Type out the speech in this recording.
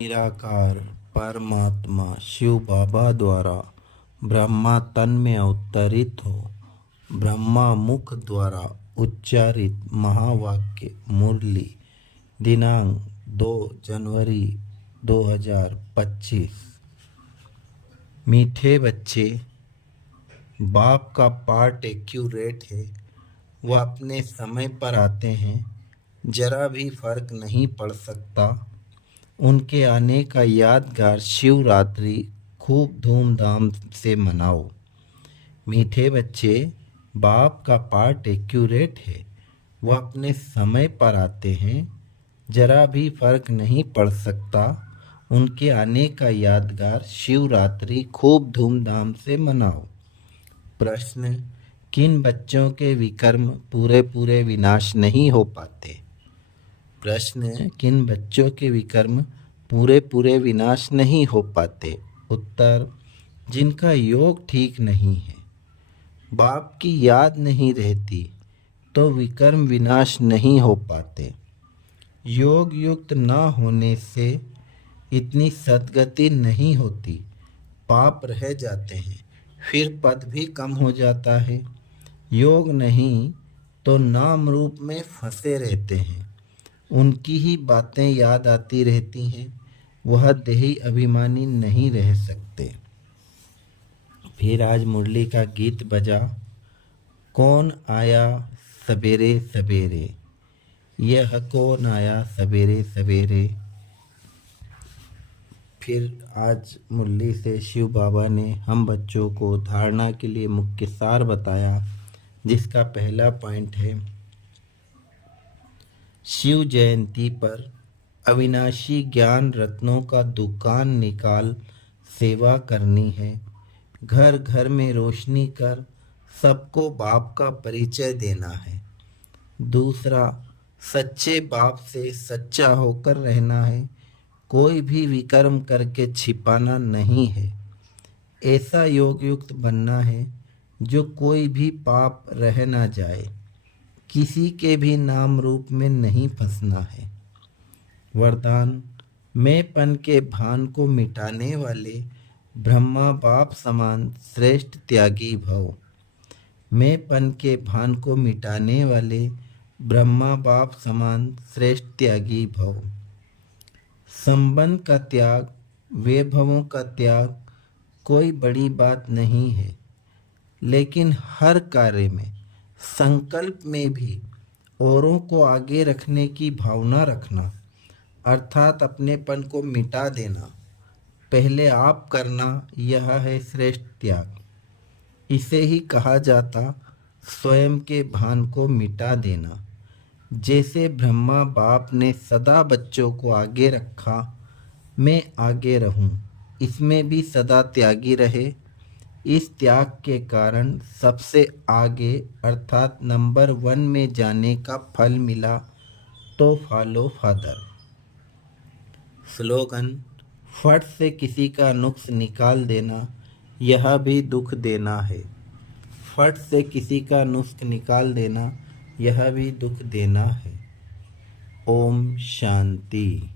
निराकार परमात्मा शिव बाबा द्वारा ब्रह्मा तन में अवतरित हो ब्रह्मा मुख द्वारा उच्चारित महावाक्य मुरली दिनांक 2 जनवरी 2025। मीठे बच्चे, बाप का पार्ट एक्यूरेट है। वह अपने समय पर आते हैं, जरा भी फर्क नहीं पड़ सकता। उनके आने का यादगार शिवरात्रि खूब धूमधाम से मनाओ। मीठे बच्चे, बाप का पार्ट एक्यूरेट है। वह अपने समय पर आते हैं, जरा भी फर्क नहीं पड़ सकता। उनके आने का यादगार शिवरात्रि खूब धूमधाम से मनाओ। प्रश्न: किन बच्चों के विकर्म पूरे पूरे विनाश नहीं हो पाते? प्रश्न: किन बच्चों के विकर्म पूरे पूरे विनाश नहीं हो पाते? उत्तर: जिनका योग ठीक नहीं है, बाप की याद नहीं रहती, तो विकर्म विनाश नहीं हो पाते। योग युक्त ना होने से इतनी सद्गति नहीं होती, पाप रह जाते हैं, फिर पद भी कम हो जाता है। योग नहीं तो नाम रूप में फंसे रहते हैं, उनकी ही बातें याद आती रहती हैं, वह देही अभिमानी नहीं रह सकते। फिर आज मुरली का गीत बजा, कौन आया सवेरे सवेरे, यह कौन आया सवेरे सवेरे। फिर आज मुरली से शिव बाबा ने हम बच्चों को धारणा के लिए मुख्य सार बताया, जिसका पहला पॉइंट है, शिव जयंती पर अविनाशी ज्ञान रत्नों का दुकान निकाल सेवा करनी है। घर घर में रोशनी कर सबको बाप का परिचय देना है। दूसरा, सच्चे बाप से सच्चा होकर रहना है, कोई भी विकर्म करके छिपाना नहीं है। ऐसा योग युक्त बनना है जो कोई भी पाप रह ना जाए, किसी के भी नाम रूप में नहीं फंसना है। वरदान: मैंपन के भान को मिटाने वाले ब्रह्मा बाप समान श्रेष्ठ त्यागी भव। मैंपन के भान को मिटाने वाले ब्रह्मा बाप समान श्रेष्ठ त्यागी भव। संबंध का त्याग, वैभवों का त्याग कोई बड़ी बात नहीं है, लेकिन हर कार्य में, संकल्प में भी औरों को आगे रखने की भावना रखना, अर्थात अपनेपन को मिटा देना, पहले आप करना, यह है श्रेष्ठ त्याग। इसे ही कहा जाता स्वयं के भान को मिटा देना। जैसे ब्रह्मा बाप ने सदा बच्चों को आगे रखा, मैं आगे रहूं, इसमें भी सदा त्यागी रहे। इस त्याग के कारण सबसे आगे अर्थात नंबर 1 में जाने का फल मिला, तो फॉलो फादर। स्लोगन: फट से किसी का नुक्स निकाल देना, यह भी दुख देना है। फट से किसी का नुक्स निकाल देना, यह भी दुख देना है। ओम शांति।